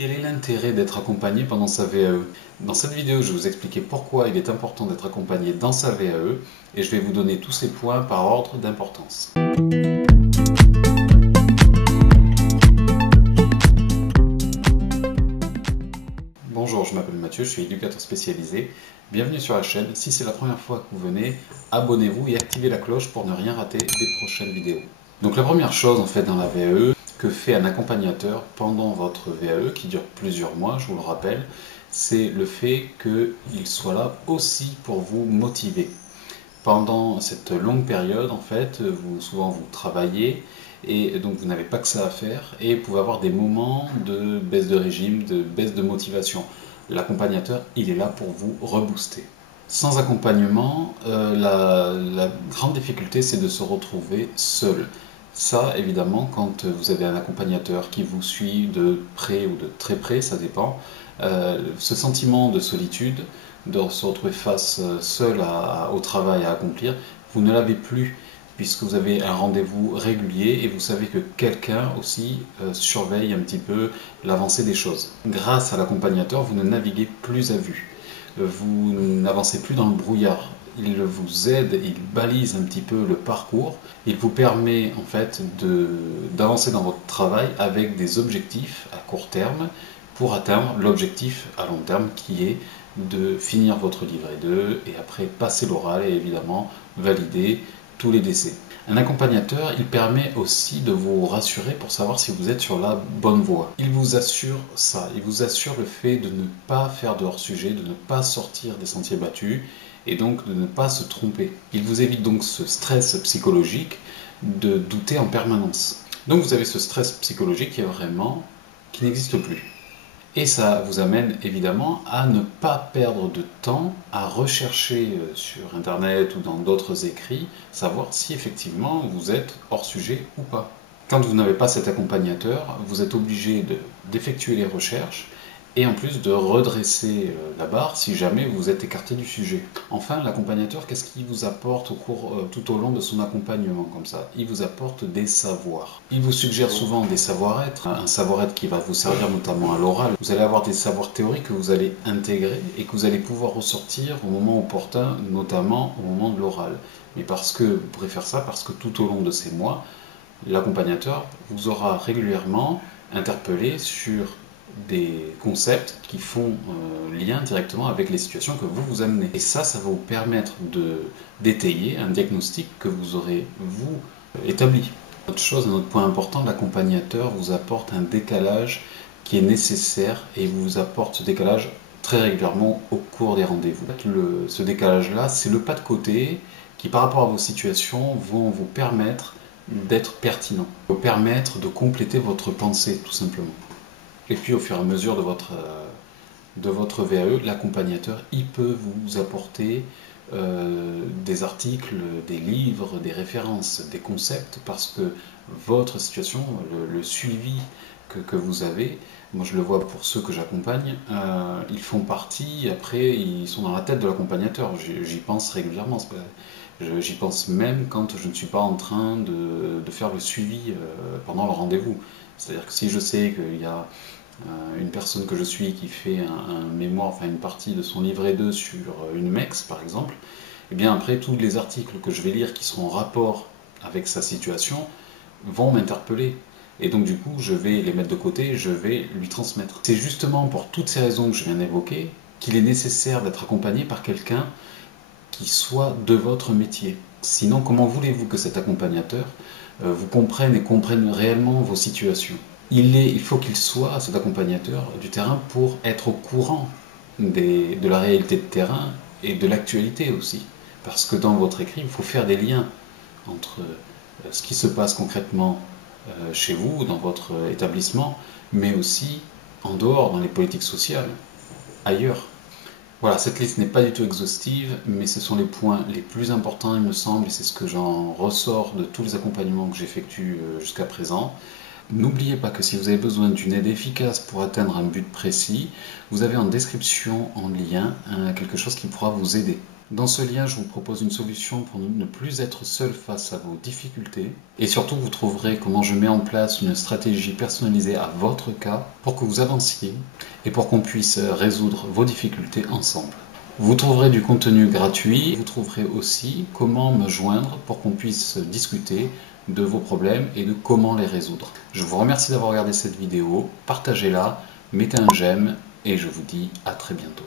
Quel est l'intérêt d'être accompagné pendant sa VAE? Dans cette vidéo, je vais vous expliquer pourquoi il est important d'être accompagné dans sa VAE et je vais vous donner tous ces points par ordre d'importance. Bonjour, je m'appelle Mathieu, je suis éducateur spécialisé. Bienvenue sur la chaîne. Si c'est la première fois que vous venez, abonnez-vous et activez la cloche pour ne rien rater des prochaines vidéos. Donc la première chose en fait dans la VAE, que fait un accompagnateur pendant votre VAE, qui dure plusieurs mois, je vous le rappelle, c'est le fait qu'il soit là aussi pour vous motiver. Pendant cette longue période, en fait, souvent vous travaillez et donc vous n'avez pas que ça à faire et vous pouvez avoir des moments de baisse de régime, de baisse de motivation. L'accompagnateur, il est là pour vous rebooster. Sans accompagnement, la grande difficulté, c'est de se retrouver seul. Ça, évidemment, quand vous avez un accompagnateur qui vous suit de près ou de très près, ça dépend, ce sentiment de solitude, de se retrouver face seul au travail à accomplir, vous ne l'avez plus puisque vous avez un rendez-vous régulier et vous savez que quelqu'un aussi surveille un petit peu l'avancée des choses. Grâce à l'accompagnateur, vous ne naviguez plus à vue. Vous n'avancez plus dans le brouillard. Il vous aide, il balise un petit peu le parcours. Il vous permet en fait d'avancer dans votre travail avec des objectifs à court terme pour atteindre l'objectif à long terme qui est de finir votre livret 2 et après passer l'oral et évidemment valider tous les décès. Un accompagnateur, il permet aussi de vous rassurer pour savoir si vous êtes sur la bonne voie. Il vous assure ça, il vous assure le fait de ne pas faire de hors-sujet, de ne pas sortir des sentiers battus et donc de ne pas se tromper. Il vous évite donc ce stress psychologique de douter en permanence. Donc vous avez ce stress psychologique qui n'existe plus. Et ça vous amène évidemment à ne pas perdre de temps à rechercher sur internet ou dans d'autres écrits, savoir si effectivement vous êtes hors sujet ou pas. Quand vous n'avez pas cet accompagnateur, vous êtes obligé d'effectuer les recherches et en plus de redresser la barre si jamais vous êtes écarté du sujet. Enfin, l'accompagnateur, qu'est-ce qu'il vous apporte tout au long de son accompagnement comme ça? Il vous apporte des savoirs. Il vous suggère souvent des savoir-être, un savoir-être qui va vous servir notamment à l'oral. Vous allez avoir des savoirs théoriques que vous allez intégrer et que vous allez pouvoir ressortir au moment opportun, notamment au moment de l'oral. Mais parce que vous pourrez faire ça, parce que tout au long de ces mois, l'accompagnateur vous aura régulièrement interpellé sur des concepts qui font lien directement avec les situations que vous vous amenez. Et ça va vous permettre d'étayer un diagnostic que vous aurez, vous, établi. Autre chose, un autre point important, l'accompagnateur vous apporte un décalage qui est nécessaire et il vous apporte ce décalage très régulièrement au cours des rendez-vous. Ce décalage-là, c'est le pas de côté qui, par rapport à vos situations, vont vous permettre d'être pertinent, vous permettre de compléter votre pensée, tout simplement. Et puis au fur et à mesure de votre VAE, l'accompagnateur, il peut vous apporter des articles, des livres, des références, des concepts, parce que votre situation, le suivi que vous avez, moi je le vois pour ceux que j'accompagne, ils font partie, après ils sont dans la tête de l'accompagnateur, j'y pense régulièrement, j'y pense même quand je ne suis pas en train de faire le suivi pendant le rendez-vous. C'est-à-dire que si je sais qu'il y a une personne que je suis qui fait un mémoire, enfin une partie de son livret 2 sur une MEX par exemple, et bien après tous les articles que je vais lire qui seront en rapport avec sa situation vont m'interpeller. Et donc du coup je vais les mettre de côté, je vais lui transmettre. C'est justement pour toutes ces raisons que je viens d'évoquer qu'il est nécessaire d'être accompagné par quelqu'un qui soit de votre métier. Sinon, comment voulez-vous que cet accompagnateur vous comprenne et comprenne réellement vos situations? Il faut qu'il soit, cet accompagnateur du terrain, pour être au courant de la réalité de terrain et de l'actualité aussi. Parce que dans votre écrit, il faut faire des liens entre ce qui se passe concrètement chez vous, dans votre établissement, mais aussi en dehors, dans les politiques sociales, ailleurs. Voilà, cette liste n'est pas du tout exhaustive, mais ce sont les points les plus importants, il me semble, et c'est ce que j'en ressors de tous les accompagnements que j'effectue jusqu'à présent. N'oubliez pas que si vous avez besoin d'une aide efficace pour atteindre un but précis, vous avez en description, en lien, quelque chose qui pourra vous aider. Dans ce lien, je vous propose une solution pour ne plus être seul face à vos difficultés. Et surtout, vous trouverez comment je mets en place une stratégie personnalisée à votre cas pour que vous avanciez et pour qu'on puisse résoudre vos difficultés ensemble. Vous trouverez du contenu gratuit. Vous trouverez aussi comment me joindre pour qu'on puisse discuter de vos problèmes et de comment les résoudre. Je vous remercie d'avoir regardé cette vidéo. Partagez-la, mettez un j'aime et je vous dis à très bientôt.